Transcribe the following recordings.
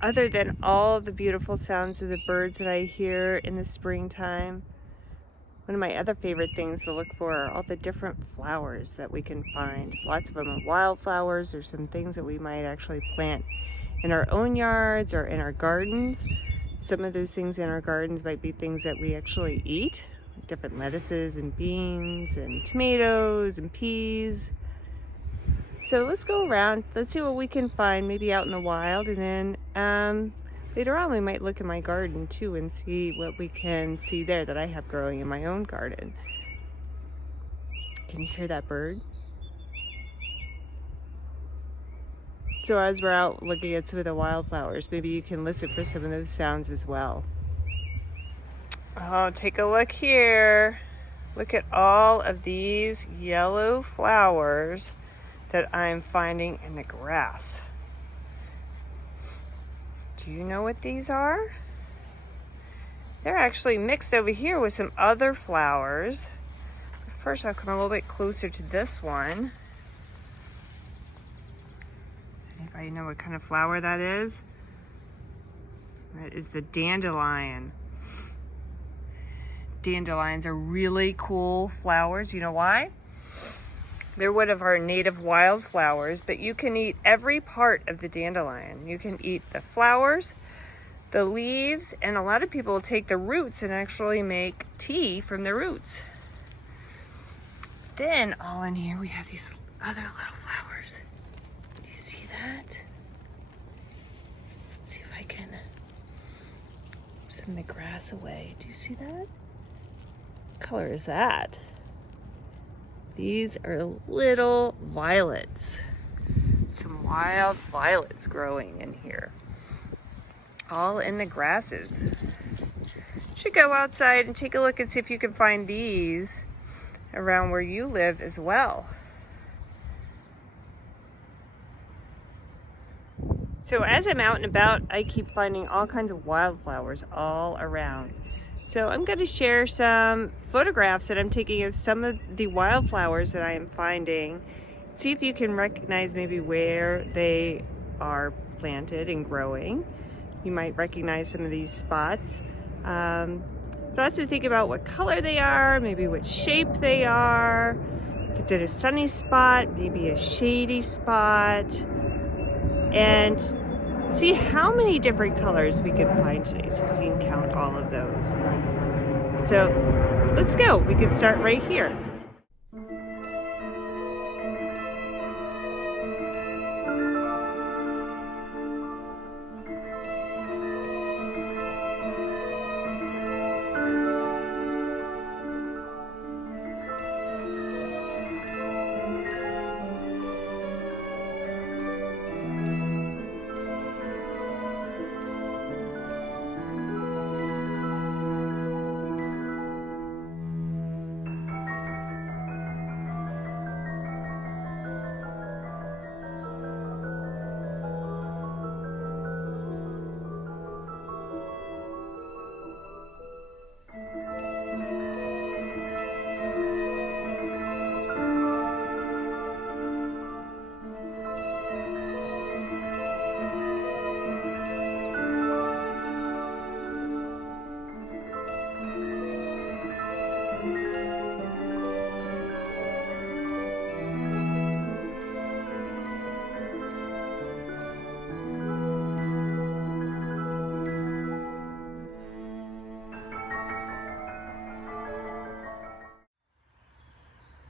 other than all the beautiful sounds of the birds that I hear in the springtime, one of my other favorite things to look for are all the different flowers that we can find. Lots of them are wildflowers or some things that we might actually plant in our own yards or in our gardens. Some of those things in our gardens might be things that we actually eat, like different lettuces and beans and tomatoes and peas. So let's go around, let's see what we can find maybe out in the wild, and then later on we might look in my garden too and see what we can see there that I have growing in my own garden. Can you hear that bird? So as we're out looking at some of the wildflowers, maybe you can listen for some of those sounds as well. Oh, take a look here. Look at all of these yellow flowers that I'm finding in the grass. Do you know what these are? They're actually mixed over here with some other flowers. First, I'll come a little bit closer to this one. Does anybody know what kind of flower that is? That is the dandelion. Dandelions are really cool flowers. You know why? They're one of our native wildflowers, but you can eat every part of the dandelion. You can eat the flowers, the leaves, and a lot of people take the roots and actually make tea from the roots. Then all in here we have these other little flowers. Do you see that? Let's see if I can send the grass away. Do you see that? What color is that? These are little violets. Some wild violets growing in here. All in the grasses. Should go outside and take a look and see if you can find these around where you live as well. So as I'm out and about, I keep finding all kinds of wildflowers all around. So I'm going to share some photographs that I'm taking of some of the wildflowers that I am finding. See if you can recognize maybe where they are planted and growing. You might recognize some of these spots. But also think about what color they are, maybe what shape they are. If it's in a sunny spot, maybe a shady spot. And see how many different colors we can find today, so we can count all of those. So let's go. We can start right here.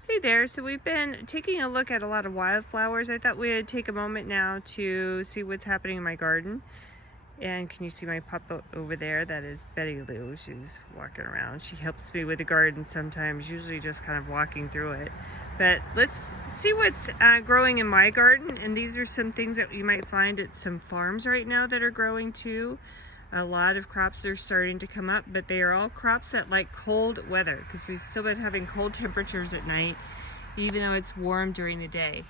Hey there, so we've been taking a look at a lot of wildflowers. I thought we'd take a moment now to see what's happening in my garden. And can you see my pup over there? That is Betty Lou. She's walking around. She helps me with the garden sometimes, usually just kind of walking through it. But let's see what's growing in my garden. And these are some things that you might find at some farms right now that are growing too. A lot of crops are starting to come up, but they are all crops that like cold weather because we've still been having cold temperatures at night, even though it's warm during the day.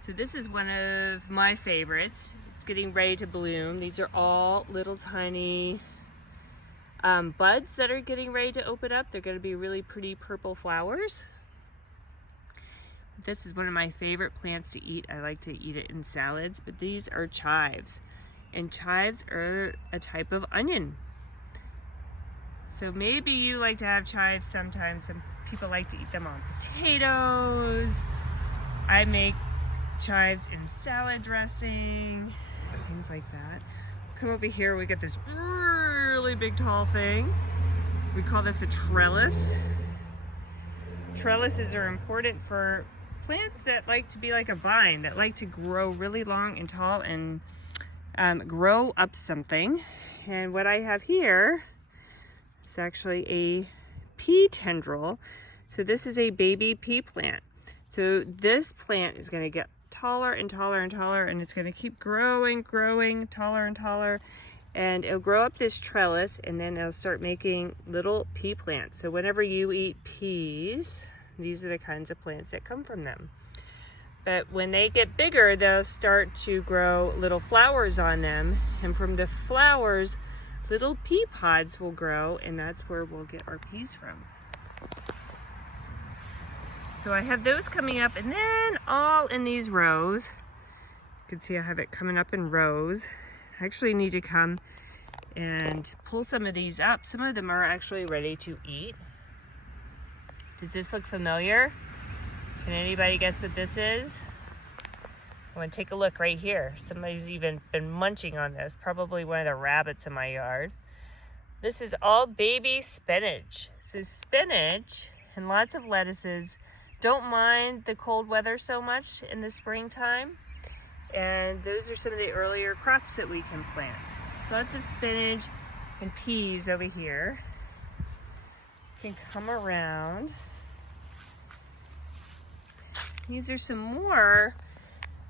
So this is one of my favorites. It's getting ready to bloom. These are all little tiny buds that are getting ready to open up. They're going to be really pretty purple flowers. This is one of my favorite plants to eat. I like to eat it in salads, but these are chives. And chives are a type of onion. So maybe you like to have chives sometimes. Some people like to eat them on potatoes. I make chives in salad dressing, things like that. Come over here, we got this really big tall thing. We call this a trellis. Trellises are important for plants that like to be like a vine, that like to grow really long and tall and grow up something. And what I have here is actually a pea tendril. So this is a baby pea plant. So this plant is going to get taller and taller and taller, and it's going to keep growing taller and taller, and it'll grow up this trellis, and then it'll start making little pea plants. So whenever you eat peas, these are the kinds of plants that come from them. But when they get bigger, they'll start to grow little flowers on them, and from the flowers, little pea pods will grow, and that's where we'll get our peas from. So I have those coming up, and then all in these rows. You can see I have it coming up in rows. I actually need to come and pull some of these up. Some of them are actually ready to eat. Does this look familiar? Can anybody guess what this is? I want to take a look right here. Somebody's even been munching on this. Probably one of the rabbits in my yard. This is all baby spinach. So spinach and lots of lettuces don't mind the cold weather so much in the springtime. And those are some of the earlier crops that we can plant. So lots of spinach and peas over here. You can come around. These are some more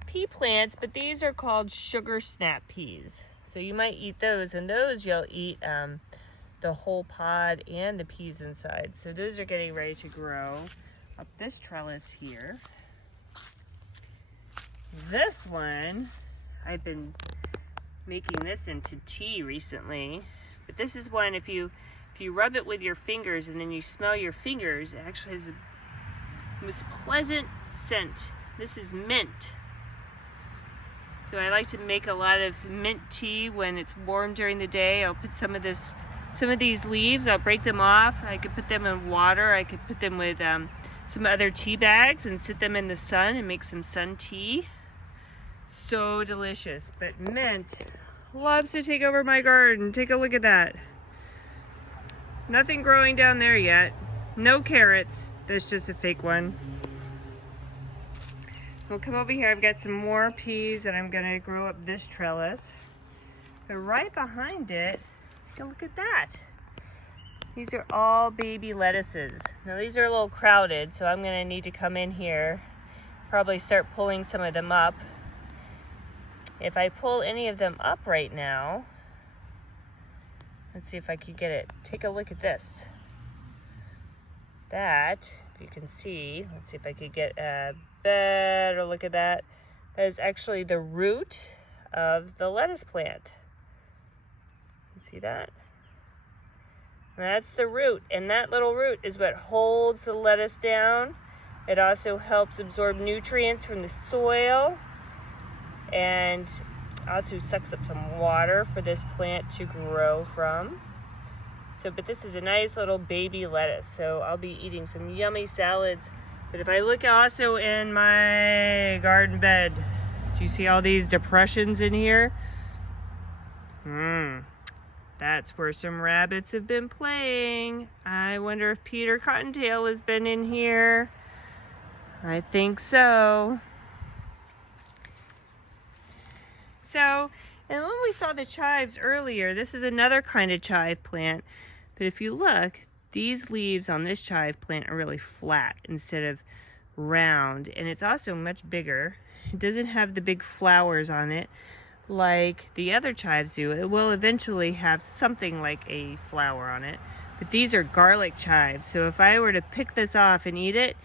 pea plants, but these are called sugar snap peas. So you might eat those, and those you'll eat the whole pod and the peas inside. So those are getting ready to grow up this trellis here. This one, I've been making this into tea recently, but this is one, if you rub it with your fingers and then you smell your fingers, it actually has the most pleasant scent. This is mint. So I like to make a lot of mint tea when it's warm during the day. I'll put some of these leaves, I'll break them off. I could put them in water. I could put them with some other tea bags and sit them in the sun and make some sun tea. So delicious. But mint loves to take over my garden. Take a look at that. Nothing growing down there yet. No carrots. That's just a fake one. We'll come over here. I've got some more peas that I'm going to grow up this trellis. But right behind it, take a look at that. These are all baby lettuces. Now these are a little crowded, so I'm going to need to come in here, probably start pulling some of them up. If I pull any of them up right now, let's see if I can get it. Take a look at this. That, if you can see, let's see if I could get a better look at that. That is actually the root of the lettuce plant. See that? That's the root, and that little root is what holds the lettuce down. It also helps absorb nutrients from the soil and also sucks up some water for this plant to grow from. So, but this is a nice little baby lettuce, so I'll be eating some yummy salads. But if I look also in my garden bed, do you see all these depressions in here? That's where some rabbits have been playing. I wonder if Peter Cottontail has been in here. I think so. So, and when we saw the chives earlier, this is another kind of chive plant. But if you look, these leaves on this chive plant are really flat instead of round. And it's also much bigger. It doesn't have the big flowers on it like the other chives do. It will eventually have something like a flower on it. But these are garlic chives. So if I were to pick this off and eat it,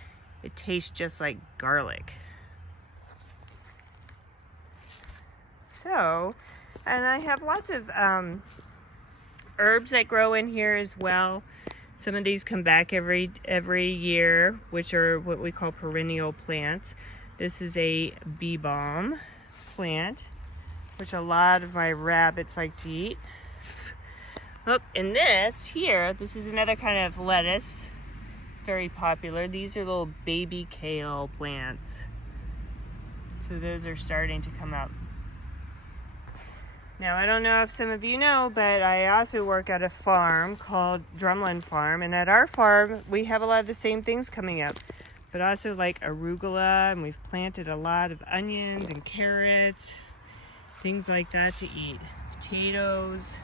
it tastes just like garlic. So, and I have lots of herbs that grow in here as well. Some of these come back every year, which are what we call perennial plants. This is a bee balm plant. which a lot of my rabbits like to eat. Oh, and this here, this is another kind of lettuce. It's very popular. These are little baby kale plants. So those are starting to come up. Now, I don't know if some of you know, but I also work at a farm called Drumlin Farm. And at our farm, we have a lot of the same things coming up, but also like arugula, and we've planted a lot of onions and carrots, things like that to eat. Potatoes.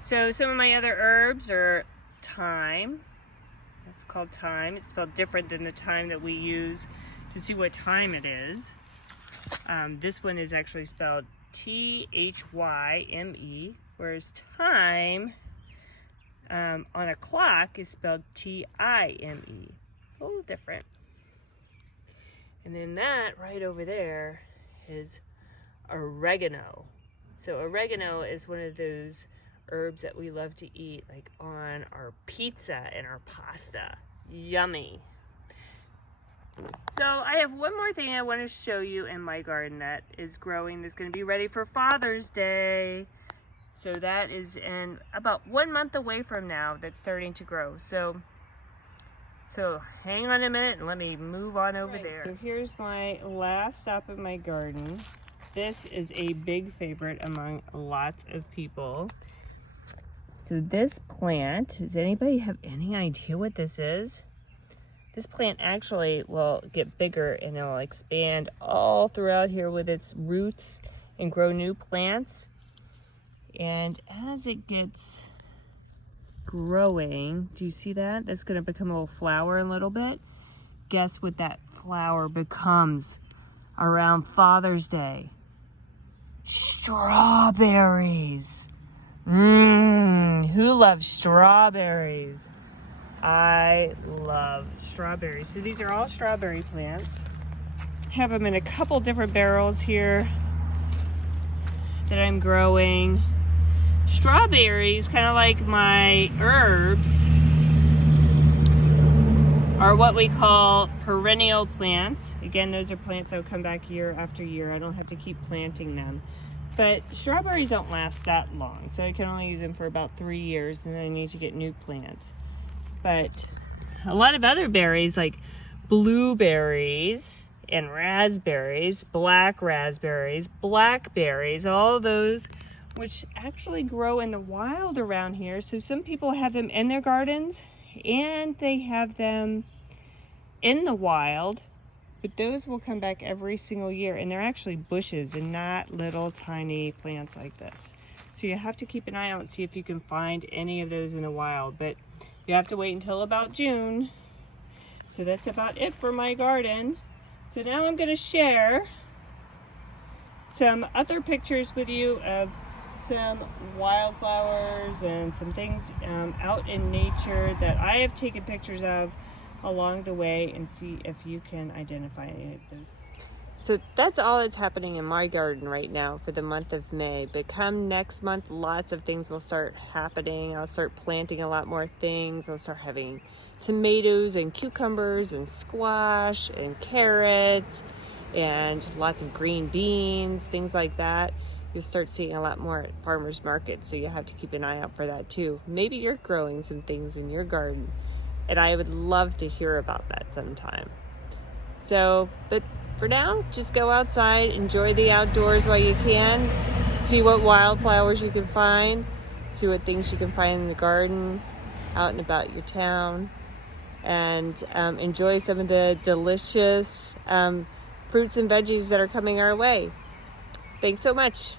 So some of my other herbs are thyme. It's called thyme. It's spelled different than the thyme that we use to see what time it is. This one is actually spelled T-H-Y-M-E, whereas thyme on a clock is spelled T-I-M-E. It's a little different. And then that right over there is oregano. So oregano is one of those herbs that we love to eat, like on our pizza and our pasta. Yummy. So I have one more thing I want to show you in my garden that is growing, that's going to be ready for Father's Day. So that is in about 1 month away from now, that's starting to grow. So hang on a minute and let me move on over there. So here's my last stop in my garden. This is a big favorite among lots of people. So this plant, does anybody have any idea what this is? This plant actually will get bigger and it'll expand all throughout here with its roots and grow new plants. And as it gets growing, do you see that? That's going to become a little flower in a little bit. Guess what that flower becomes around Father's Day? Strawberries. Who loves strawberries? I love strawberries. So these are all strawberry plants. Have them in a couple different barrels here that I'm growing. Strawberries, kind of like my herbs, are what we call perennial plants. Again, those are plants that will come back year after year. I don't have to keep planting them. But strawberries don't last that long, so I can only use them for about 3 years, and then I need to get new plants. But a lot of other berries like blueberries and raspberries, blackberries, all those which actually grow in the wild around here. So some people have them in their gardens and they have them in the wild, but those will come back every single year, and they're actually bushes and not little tiny plants like this. So you have to keep an eye out and see if you can find any of those in the wild, but you have to wait until about June. So that's about it for my garden. So now I'm going to share some other pictures with you of some wildflowers and some things out in nature that I have taken pictures of along the way, and see if you can identify any of those. So that's all that's happening in my garden right now for the month of May. But come next month, lots of things will start happening. I'll start planting a lot more things. I'll start having tomatoes and cucumbers and squash and carrots and lots of green beans, things like that. You'll start seeing a lot more at farmers markets, so you have to keep an eye out for that too. Maybe you're growing some things in your garden, and I would love to hear about that sometime. So, but for now, just go outside, enjoy the outdoors while you can, see what wildflowers you can find, see what things you can find in the garden, out and about your town, and enjoy some of the delicious fruits and veggies that are coming our way. Thanks so much.